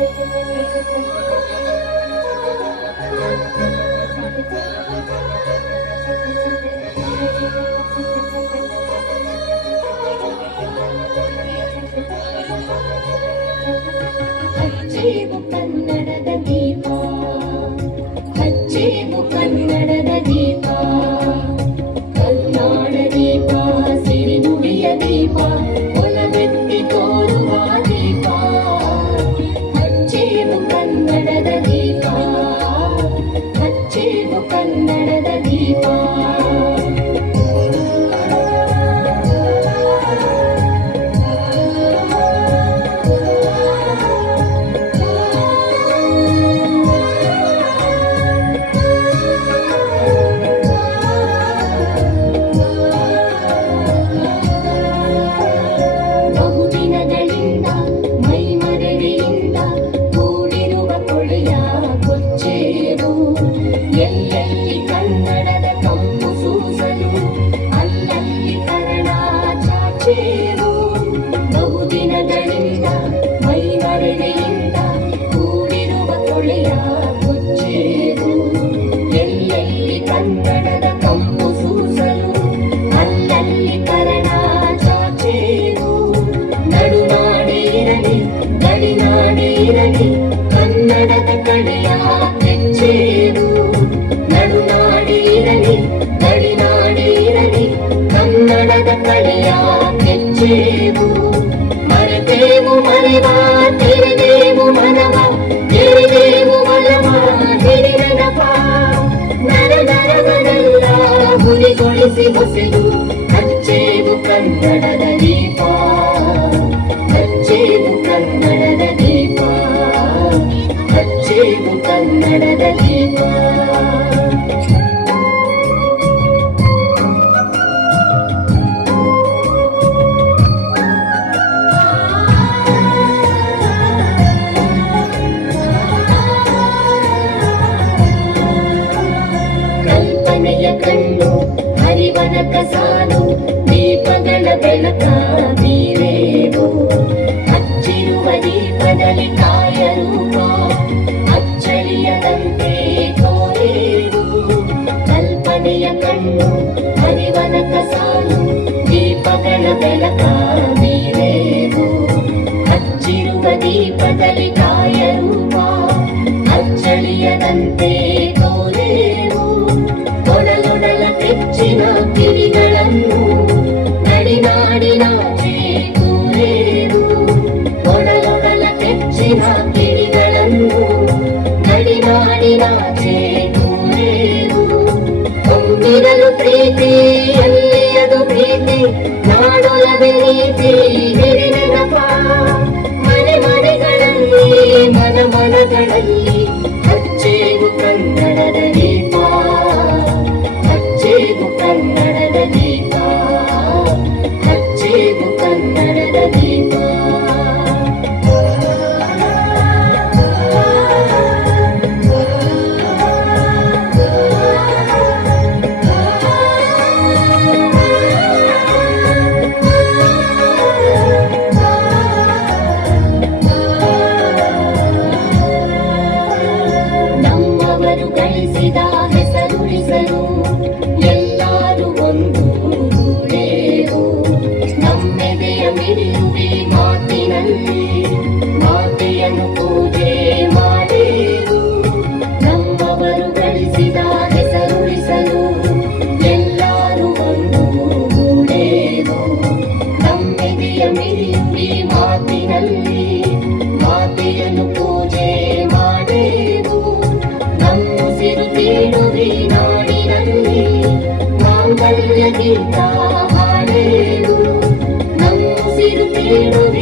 ಹಚ್ಚೇವು ಕನ್ನಡದ ದೀಪ, ಹಚ್ಚೇವು ಕನ್ನಡದ ದೀಪ, ಕಲ್ನಾಡ ದೀಪ, ಸಿರಿನುಡಿಯ ದೀಪ, ಒಲವೆತ್ತಿ ತೋರುವ ದೀಪ. ಹಚ್ಚೇವು ಕನ್ನಡದ ದೀಪ, ಹಚ್ಚೇವು ಕನ್ನಡದ ದೀಪ. ಎಲ್ಲೆಲ್ಲಿ ಕನ್ನಡದ ಕಂಪು ಸೂಸಲು ಅಲ್ಲಲ್ಲಿ ಕನ್ನಡ ಚಾಚೇರು. ಬಹುದಿನಗಳಿಂದ ಮೈಮರೆಯಿಂದ ಕೂಡಿರುವ ಕೊಳೆಯ ಕೊಚ್ಚೇರು. ಎಲ್ಲೆಲ್ಲಿ ಕನ್ನಡದ ಕಂಪು ಸೂಸಲು ಅಲ್ಲಲ್ಲಿ ಕನ್ನಡ ಚಾಚೇರು. ನಡುನಾಡಿ ಇರಲಿ ಗಡಿನಾಡಿ ಇರಲಿ ಕನ್ನಡದ ಕಡೆಯ ಹೆಜ್ಜೇರು. ನಡುನಾಡಿ ಇರಲಿ ಗಡಿನಾಡಿ ಇರಲಿ ಕನ್ನಡದ ಕಡೆಯ ಹೆಜ್ಜೇರು. ಮರೆತೇವು ಮರೆವ ತೆರೆದೇವು ಮನವ, ತೆರೆದೇವು ಮನವ ಹಿಡಿ ನೆನಪ. ನರನರವನೆಲ್ಲ ಹುರಿಗೊಳಿಸಿ ಹೊಸೆದು ಹಚ್ಚೇವು ಕನ್ನಡದ ದೀಪ, ಹಚ್ಚೇವು ಕನ್ನಡದ ದೀಪ, ಹಚ್ಚೇವು ಕನ್ನಡದ ದೀಪ. ಕಲ್ಪನೆಯ ಕಣ್ಣು ಹರಿವನ ಕಸಾಲು ದೀಪಗಳ ಬೆಳಕ ಬೀರೇವು. ಹಚ್ಚಿರುವ ದೀಪದಲ್ಲಿ ಕಾಯ ರೂಪ ಅಚ್ಚಳಿಯದಂತೆ ತೋರೇವು. ಕಲ್ಪನೆಯ ಕಣ್ಣು ಹರಿವನ ಕಸಾಲು ದೀಪಗಳ ಬೆಳಕ ಬೀರೇವು. ಹಚ್ಚಿರುವ ದೀಪದಲ್ಲಿ ಕಾಯ ರೂಪ ಅಚ್ಚಳಿಯದಂತೆ ತೋರೇವು. ಒಡಲೊಡಲ ಕೆಚ್ಚಿನ ಕಿವಿಗಳನ್ನು ನಡಿನಾಡಿನಾಚೆ ತೂರೇವು. ಒಡಲೊಡಲ ಕೆಚ್ಚಿನ ಕಿವಿಗಳನ್ನು ನಡಿನಾಡಿನಾಚೆ ತೂರೇವು. ಹೊಂದಿರಲು ಪ್ರೀತಿ ಎಲ್ಲಿ ಅದು ಪ್ರೀತಿ, ನಾಡೊಲವೇ ನೀತಿ ಹಿರಿ ನೆನಪ. ಮನೆ ಮನೆಗಳಲ್ಲಿ ಮನ ಮನಗಳಲ್ಲಿ ಹಚ್ಚೇವು ಕನ್ನಡದ ದೀಪ, ಹಚ್ಚೇವು ಕನ್ನಡದ ದೀಪ, ಹಚ್ಚೇವು ಕನ್ನಡದ ದೀಪ. ನಮ್ಮವರು ಗಳಿಸಿದ ಹೆಸರುಳಿಸಲು ಎಲ್ಲರೂ ಒಂದು ಗೂಡೇವು. ನಮ್ಮೆದೆಯ ಮಿಡಿಯುವೆ ಮಾತಿನಲ್ಲಿ ಮಾತೆಯನ್ನು ಪೂಜೆ ಮಾಡೇವು. ನಮ್ಮವರು ಗಳಿಸಿದ ಹೆಸರುಳಿಸಲು ಎಲ್ಲರೂ ಒಂದು ಗೂಡೇವು. ನಮ್ಮೆದೆಯ ಮಿಡಿಯುವೆ ಮಾತಿನಲ್ಲಿ ಮಾತೆಯನ್ನು ಪೂಜೆ ಮಾಡೇವು. ನಮ್ಮುಸಿರು ತೇಡುವೆ ನಾಡಿನಲ್ಲಿ ಮಾಂಗಲ್ಯ ಗೀತ ಹಾಡೇವು. ನಮ್ಮುಸಿರು ತೇಡುವೆ